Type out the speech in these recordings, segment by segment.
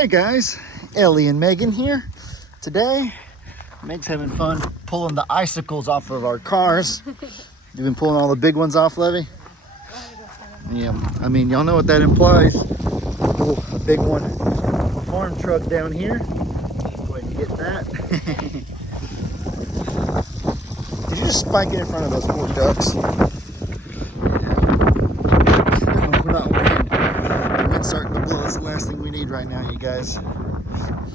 Hey guys, Ellie and Megan here. Today, Meg's having fun pulling the icicles off of our cars. You've been pulling all the big ones off, Levy? Yeah, I mean, y'all know what that implies. Pull a big one, a farm truck down here. Go ahead and get that. Did you just spike it in front of those poor ducks? We're not winning. The wind's starting to blow. That's the last thing we need right now, you guys.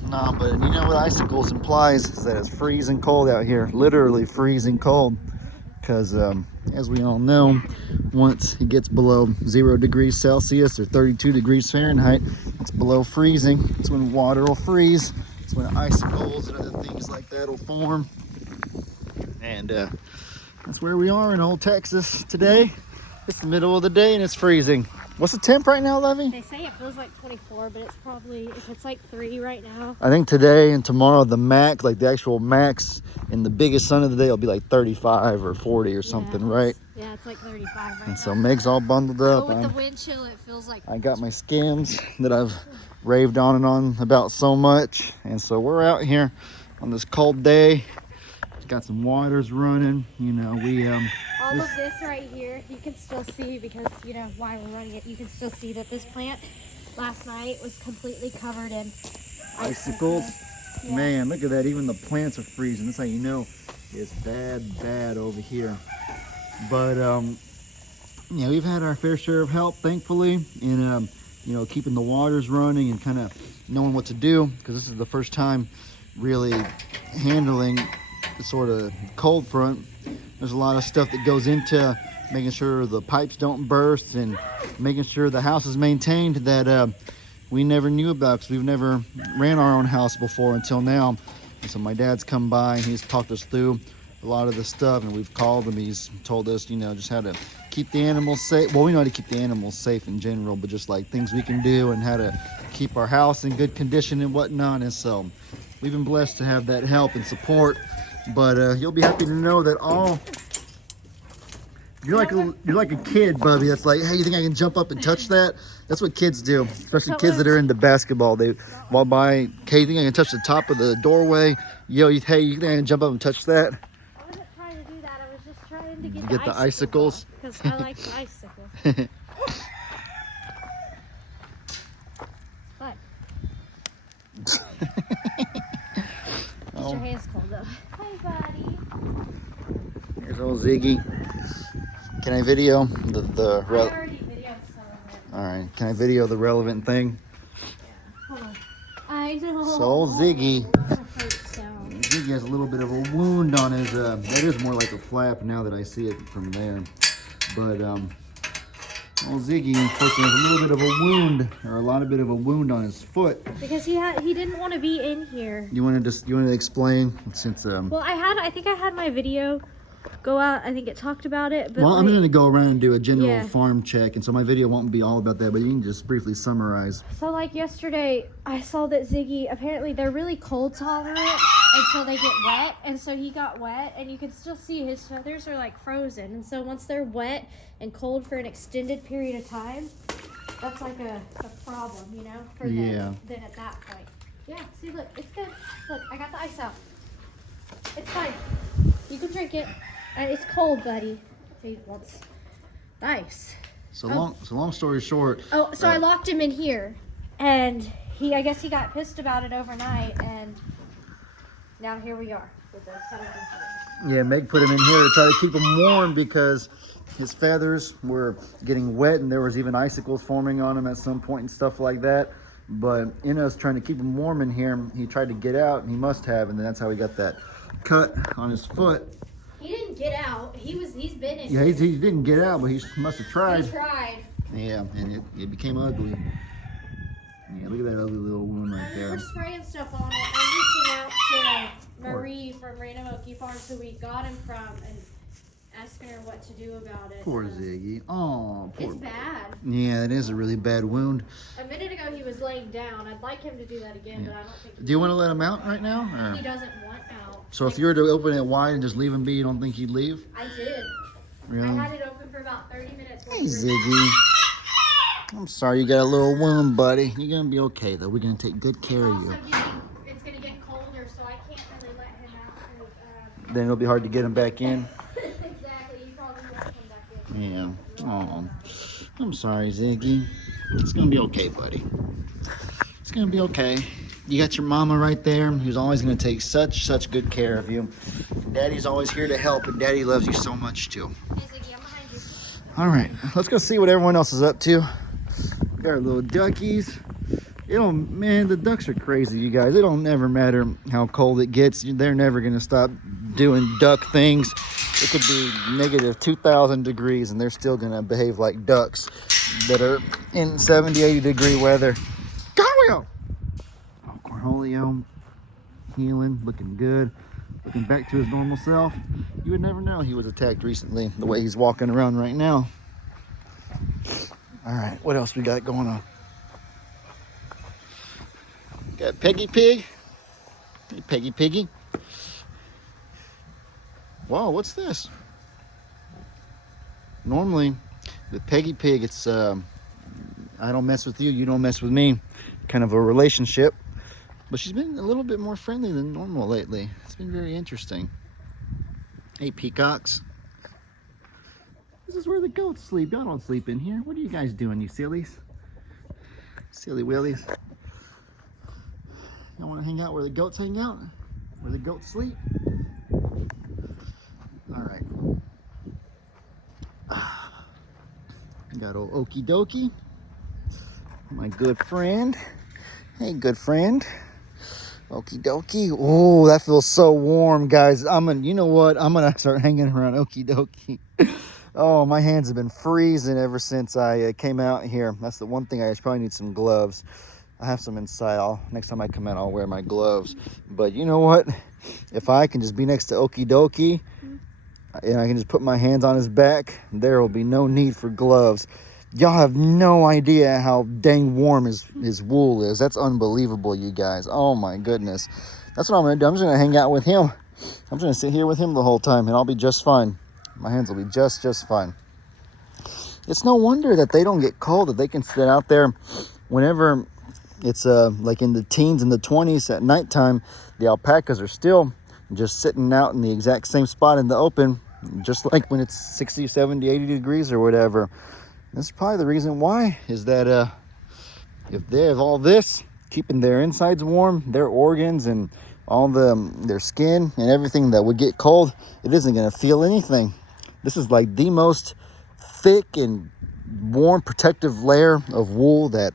Nah, but you know what icicles implies is that it's freezing cold out here. Literally freezing cold. Because as we all know, once it gets below 0 degrees Celsius or 32 degrees Fahrenheit, it's below freezing. It's when water will freeze. It's when icicles and other things like that will form. And that's where we are in Old Texas today. It's the middle of the day and it's freezing. What's the temp right now, Levy? They say it feels like 24, but it's probably, if it's like 3 right now. I think today and tomorrow, the max, like the actual max in the biggest sun of the day will be like 35 or 40 or something, right? Yeah, it's like 35 right now. And so Meg's all bundled up. With the wind chill, it feels like... I got my skims that I've raved on and on about so much. And so we're out here on this cold day. Got some waters running, you know, all of this right here, you can still see, because, you know, while we're running it, you can still see that this plant last night was completely covered in icicles. Yeah. Man, look at that. Even the plants are freezing. That's how you know it's bad over here. But, yeah, we've had our fair share of help, thankfully, in, you know, keeping the waters running and kind of knowing what to do, because this is the first time really handling the sort of cold front. There's a lot of stuff that goes into making sure the pipes don't burst and making sure the house is maintained that we never knew about, because we've never ran our own house before until now. And so my dad's come by and he's talked us through a lot of the stuff, and we've called him. He's told us, you know, just how to keep the animals safe. Well, we know how to keep the animals safe in general, but just like things we can do and how to keep our house in good condition and whatnot. And so we've been blessed to have that help and support. But you'll be happy to know that you're like a kid, Bubby. That's like, hey, you think I can jump up and touch that? That's what kids do, especially kids that are into basketball. They walk by, hey, you think I can touch the top of the doorway? Yo, hey, you think I can jump up and touch that? I wasn't trying to do that. I was just trying to get the icicles. Because I like the icicles. But your hand's cold though. Hey, buddy. Here's old Ziggy. Can I video the I already videoed some of it. All right. Can I video the relevant thing? Hold on. I know. So old Ziggy. My throat's down. Ziggy has a little bit of a wound on his. That is more like a flap now that I see it from there. But old Ziggy, unfortunately, has a little bit of a wound, or a lot of bit of a wound on his foot. Because he didn't want to be in here. You want to explain since Well, I think I had my video go out. I think it talked about it. But well, like, I'm going to go around and do a general Yeah. farm check, and so my video won't be all about that, but you can just briefly summarize. So like yesterday, I saw that Ziggy, apparently they're really cold tolerant until they get wet, and so he got wet, and you can still see his feathers are like frozen, and so once they're wet and cold for an extended period of time, that's like a problem, you know, for them. Then at that point. Yeah, see, look, it's good. Look, I got the ice out. It's fine. You can drink it. It's cold, buddy. He wants ice. So long story short. Oh, so I locked him in here, and I guess he got pissed about it overnight, and now here we are with the kettle. Yeah, Meg put him in here to try to keep him warm because his feathers were getting wet, and there was even icicles forming on him at some point and stuff like that. But in us trying to keep him warm in here, he tried to get out, and he must have, and then that's how he got that cut on his foot. He didn't get out. He's been in. Yeah, he didn't get out, but he must have tried. He tried. Yeah, and it became ugly. Yeah, look at that ugly little wound right We were there. spraying stuff on it. I'm reaching out to Marie from Random Oaky Farms, who we got him from, and asking her what to do about it. Poor Ziggy. Oh, poor. It's bad. Yeah, it is a really bad wound. A minute ago he was laying down. I'd like him to do that again, but I don't think. Do you want to let him out right now? Or? He doesn't want out. So if you were to open it wide and just leave him be, you don't think he'd leave? I did. Really? I had it open for about 30 minutes. Hey, Ziggy. I'm sorry you got a little wound, buddy. You're gonna be okay though. We're gonna take good care of you. It's gonna get colder, so I can't really let him out. Then it'll be hard to get him back in. Exactly, you probably won't come back in. Yeah. Oh, I'm sorry, Ziggy. It's gonna be okay, buddy. It's gonna be okay. You got your mama right there, who's always gonna take such good care of you. Daddy's always here to help, and Daddy loves you so much too. Hey, Ziggy, I'm behind you. All right, let's go see what everyone else is up to. We got our little duckies. Man, the ducks are crazy, you guys. It don't never matter how cold it gets. They're never gonna stop doing duck things. It could be negative 2,000 degrees and they're still gonna behave like ducks that are in 70, 80 degree weather. Go! Oh, Cornholio, healing, looking good. Looking back to his normal self. You would never know he was attacked recently, the way he's walking around right now. All right, what else we got going on? Got Peggy Pig. Hey, Peggy Piggy. Wow, what's this? Normally, with Peggy Pig, it's I don't mess with you, you don't mess with me, kind of a relationship. But she's been a little bit more friendly than normal lately. It's been very interesting. Hey, peacocks. This is where the goats sleep. Y'all don't sleep in here. What are you guys doing, you sillies? Silly willies. Y'all want to hang out where the goats hang out? Where the goats sleep? All right. Got old Okie Dokie. My good friend. Hey, good friend. Okie dokie. Oh, that feels so warm, guys. You know what? I'm gonna start hanging around Okie dokie. Oh, my hands have been freezing ever since I came out here. That's the one thing I probably need some gloves. I have some inside. Next time I come out, I'll wear my gloves. But you know what? If I can just be next to Okie dokie and I can just put my hands on his back, there will be no need for gloves. Y'all have no idea how dang warm his wool is. That's unbelievable, you guys. Oh my goodness. That's what I'm gonna do. I'm just gonna hang out with him. I'm just gonna sit here with him the whole time and I'll be just fine. My hands will be just fine. It's no wonder that they don't get cold, that they can sit out there whenever it's like in the teens and the 20s at nighttime. The alpacas are still just sitting out in the exact same spot in the open, just like when it's 60, 70, 80 degrees or whatever. That's probably the reason why, is that if they have all this keeping their insides warm, their organs and all their skin and everything that would get cold, it isn't going to feel anything. This is like the most thick and warm protective layer of wool that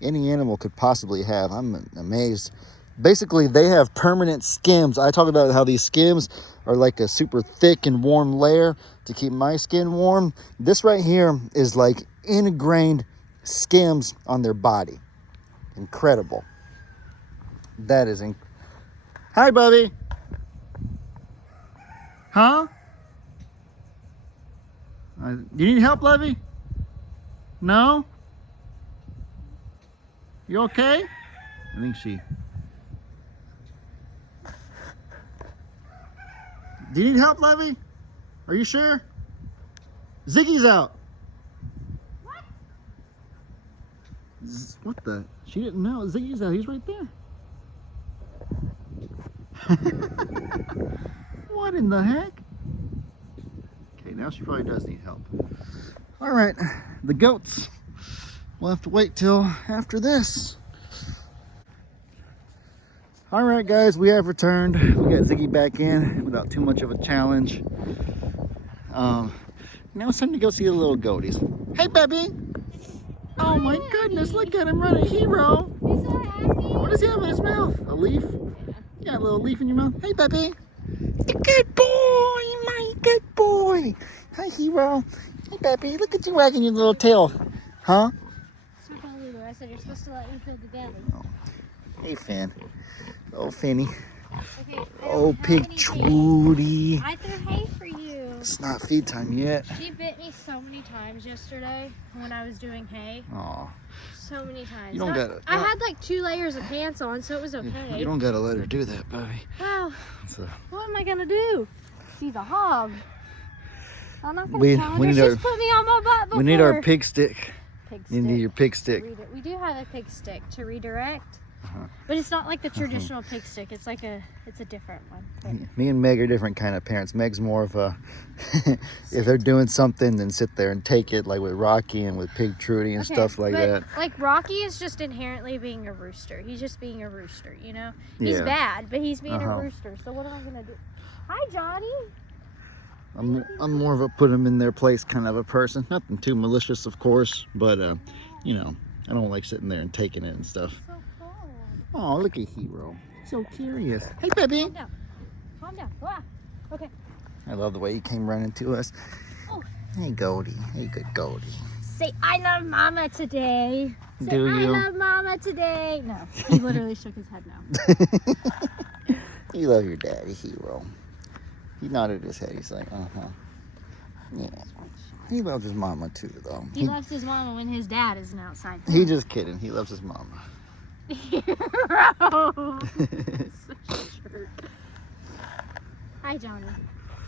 any animal could possibly have. I'm amazed. Basically, they have permanent skims. I talk about how these skims are like a super thick and warm layer to keep my skin warm. This right here is like ingrained skims on their body. Incredible. That is Hi, Bubby. Huh? Do you need help, Levy? No? You okay? I think she... Do you need help, Levy? Are you sure? Ziggy's out. What? What the? She didn't know. Ziggy's out. He's right there. What in the heck? Okay, now she probably does need help. All right, the goats. We'll have to wait till after this. All right, guys, we have returned. We got Ziggy back in without too much of a challenge. Now it's time to go see the little goaties. Hey, baby. Oh my goodness, look at him running, hero. He's so happy. What does he have in his mouth? A leaf? You got a little leaf in your mouth. Hey, baby. The good boy, my good boy. Hi, hero. Hey, baby, look at you wagging your little tail. Huh? So Lulu, I said you're supposed to let me feel the belly. Oh. Hey, Finn. Oh, Finny. Okay, Oh, Pig Trudy. I threw hay for you. It's not feed time yet. She bit me so many times yesterday when I was doing hay. Aw. So many times. You don't gotta... I had like 2 layers of pants on, so it was okay. You don't gotta let her do that, baby. Wow. What am I gonna do? She's a hog. I'm not gonna challenge her. She's put me on my butt before. We need our pig stick. pig stick. You need your pig to stick. We do have a pig stick to redirect, but it's not like the traditional pig stick. It's like it's a different one. But Me and Meg are different kind of parents. Meg's more of a, if they're doing something, then sit there and take it, like with Rocky and with Pig Trudy and stuff like that. Like Rocky is just inherently being a rooster. He's just being a rooster, you know? He's Yeah. bad, but he's being a rooster. So what am I going to do? Hi, Johnny. I'm more of a put them in their place kind of a person. Nothing too malicious, of course, but, you know, I don't like sitting there and taking it and stuff. So cold. Oh, look at Hero. So curious. Hey, baby. Calm down. Calm down. Ah, okay. I love the way he came running to us. Oh. Hey, Goldie. Hey, good Goldie. Say, I love Mama today. Say, Do you? I love Mama today. No, he literally shook his head no. You love your daddy, Hero. He nodded his head. He's like, uh-huh. Yeah. He loves his mama, too, though. He loves his mama when his dad isn't outside. He's just kidding. He loves his mama. Hero. Such a jerk. Hi, Johnny.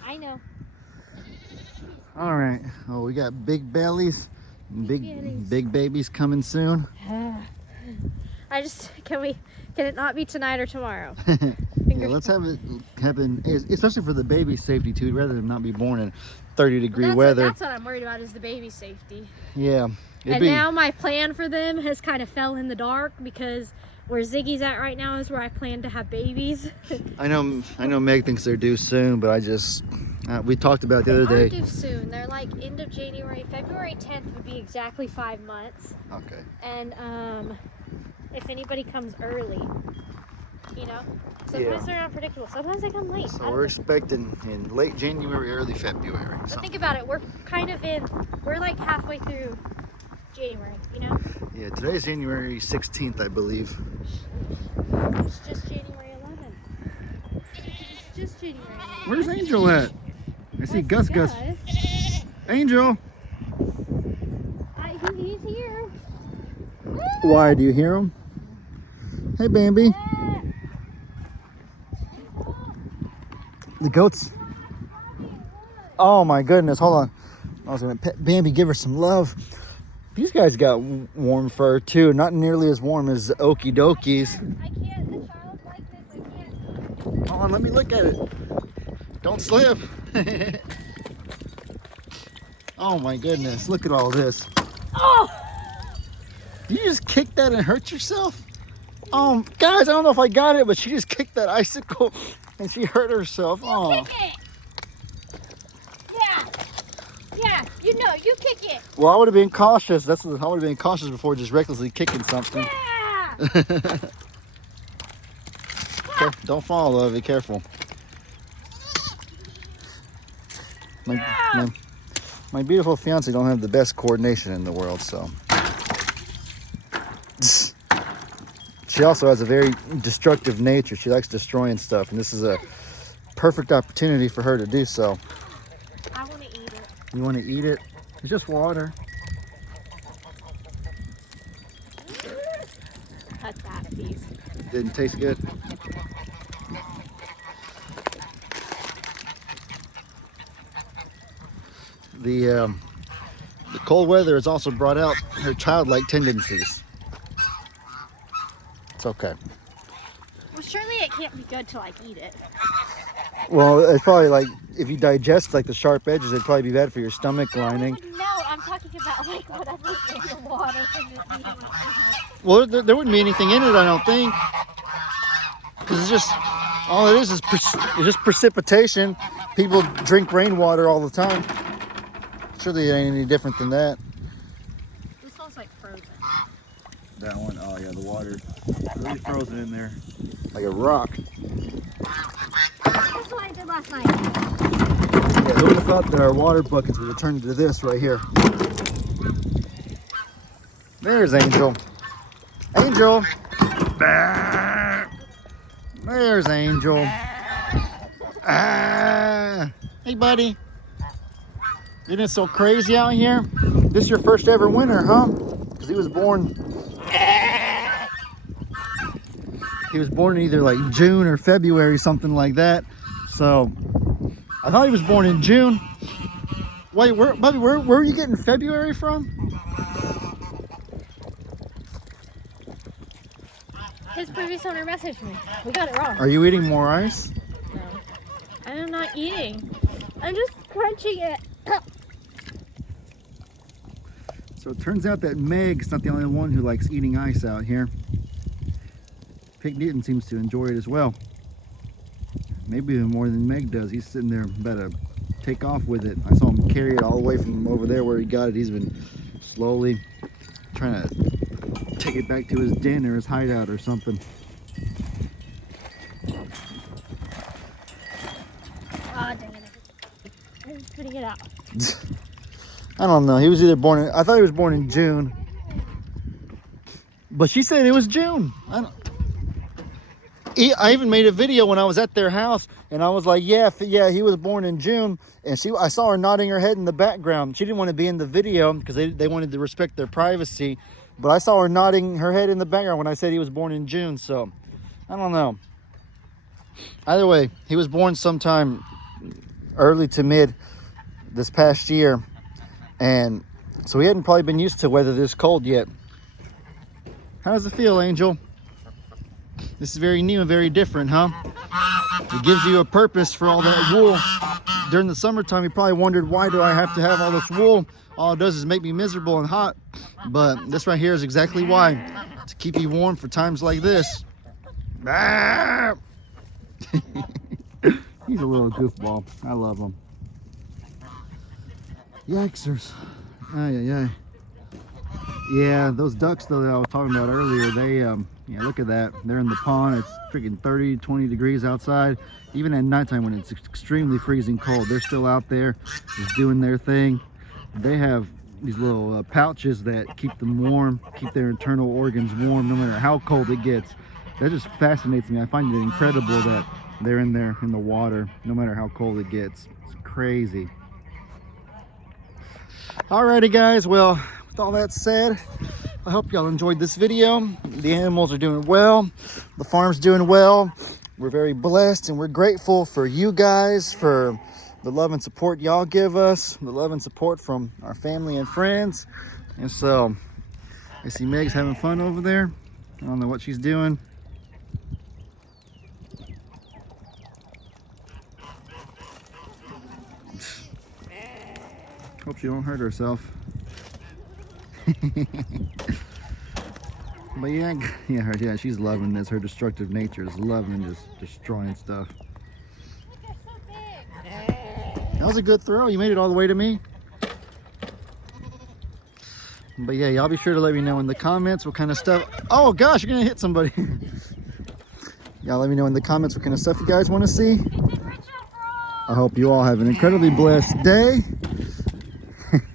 I know. All right. Oh, we got big bellies. Big babies coming soon. Can it not be tonight or tomorrow? Yeah, let's have it happen, especially for the baby's safety too, rather than not be born in 30-degree weather. That's what I'm worried about, is the baby's safety. Yeah. Now my plan for them has kind of fell in the dark, because where Ziggy's at right now is where I plan to have babies. I know Meg thinks they're due soon, but I just we talked about it the other day. They're due soon. They're like end of January. February 10th would be exactly 5 months. Okay. And if anybody comes early, you know, sometimes they're unpredictable. Sometimes they come late. So we're expecting in late January, early February. But think about it. We're like halfway through January, you know? Yeah, today's January 16th, I believe. It's just January 11th. It's just January 11th. Where's Angel at? I see Gus. Angel! He's here. Why? Do you hear him? Hey, Bambi. The goats. Oh my goodness, hold on. I was gonna pet Bambi, give her some love. These guys got warm fur too. Not nearly as warm as Okie Dokies. I can't. The child like this. I can't. Hold on, let me look at it. Don't slip. Oh my goodness, look at all this. Oh! Did you just kick that and hurt yourself? Guys, I don't know if I got it, but she just kicked that icicle and she hurt herself. Oh. Kick it! Yeah, you kick it. Well, I would have been cautious. I would have been cautious before just recklessly kicking something. Yeah! Don't fall, love. Be careful. My beautiful fiance don't have the best coordination in the world, so. She also has a very destructive nature. She likes destroying stuff, and this is a perfect opportunity for her to do so. I want to eat it. You want to eat it? It's just water. Cut that piece. Didn't taste good. The cold weather has also brought out her childlike tendencies. It's okay. Well, surely it can't be good to like eat it. Well, it's probably like, if you digest like the sharp edges, it'd probably be bad for your stomach lining. No, I'm talking about like whatever's in the water from the eating it. Well, there wouldn't be anything in it, I don't think. Because it's just, all it is it's just precipitation. People drink rainwater all the time. Surely it ain't any different than that. This smells like frozen. That one, oh yeah, the water's really frozen in there. Like a rock. That's what I did last night. Yeah, who would have thought that our water buckets would have turned into this right here? There's Angel. Angel! There's Angel. Hey, buddy. Isn't it so crazy out here? This is your first ever winter, huh? Because he was born in either like June or February, something like that. So I thought he was born in June. Wait, Bubby, where are you getting February from? His previous owner messaged me. We got it wrong. Are you eating more ice? No. I am not eating. I'm just crunching it. So it turns out that Meg's not the only one who likes eating ice out here. Pig Newton seems to enjoy it as well. Maybe even more than Meg does. He's sitting there about to take off with it. I saw him carry it all the way from over there where he got it. He's been slowly trying to take it back to his den or his hideout or something. Ah, dang it. I'm spitting it out. I don't know. He was either born in, I thought he was born in June. But she said it was June. I even made a video when I was at their house, and I was like, yeah, he was born in June. And I saw her nodding her head in the background. She didn't want to be in the video because they wanted to respect their privacy. But I saw her nodding her head in the background when I said he was born in June. So, I don't know. Either way, he was born sometime early to mid this past year. And so he hadn't probably been used to weather this cold yet. How does it feel, Angel? This is very new and very different, huh? It gives you a purpose for all that wool. During the summertime, you probably wondered, why do I have to have all this wool? All it does is make me miserable and hot. But this right here is exactly why. To keep you warm for times like this. Ah! He's a little goofball. I love him. Yikesers. Ay, ay, ay. Yeah, those ducks though that I was talking about earlier, they yeah, look at that. They're in the pond. It's freaking 30, 20 degrees outside. Even at nighttime when it's extremely freezing cold, they're still out there just doing their thing. They have these little pouches that keep them warm, keep their internal organs warm no matter how cold it gets. That just fascinates me. I find it incredible that they're in there in the water no matter how cold it gets. It's crazy. Alrighty guys, well, with all that said, I hope y'all enjoyed this video. The animals are doing well. The farm's doing well. We're very blessed and we're grateful for you guys, for the love and support y'all give us, the love and support from our family and friends. And so, I see Meg's having fun over there. I don't know what she's doing. Hope she don't hurt herself. But yeah, she's loving this. Her destructive nature is loving just destroying stuff. That was a good throw. You made it all the way to me. But yeah, y'all be sure to let me know in the comments what kind of stuff. Oh gosh, you're gonna hit somebody. Y'all let me know in the comments what kind of stuff you guys want to see. I hope you all have an incredibly blessed day.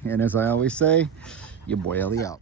And as I always say, your boy Ellie out.